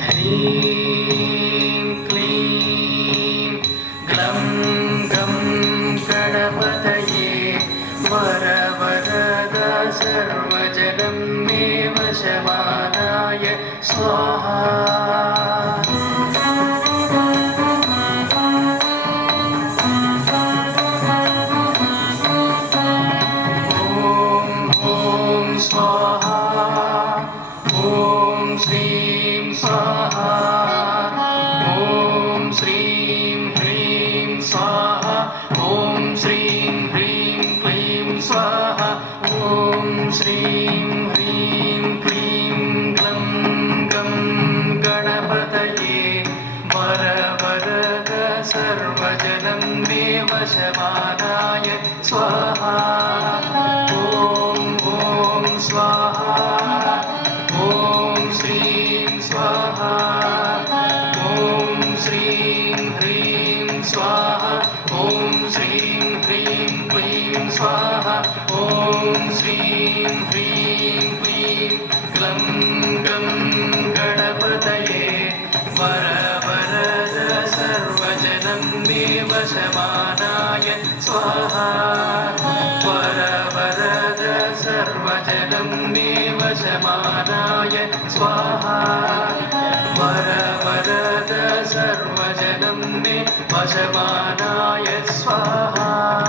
ह्रीं क्लीं ग्लं गं गणपतये वरवरद सर्वजनं मे वशमानाय स्वाहा। श्रीं ह्रीं क्लीं ग्लं गं गणपतये वरवरद सर्वजनं मे वशमानाय स्वाहा। ॐ स्वाहा। ॐ श्रीं स्वाहा। ॐ श्रीं ह्रीं स्वाहा। ॐ श्रीं ह्रीं क्लीं स्वाहा। ॐ श्रीं ह्रीं क्लीं ग्लं गं गणपतये वरवरद सर्वजनं मे वशमानाय स्वाहा। वरवरद सर्वजनं मे वशमानाय स्वाहा। वरवरद सर्वजनं मे वशमानाय स्वाहा।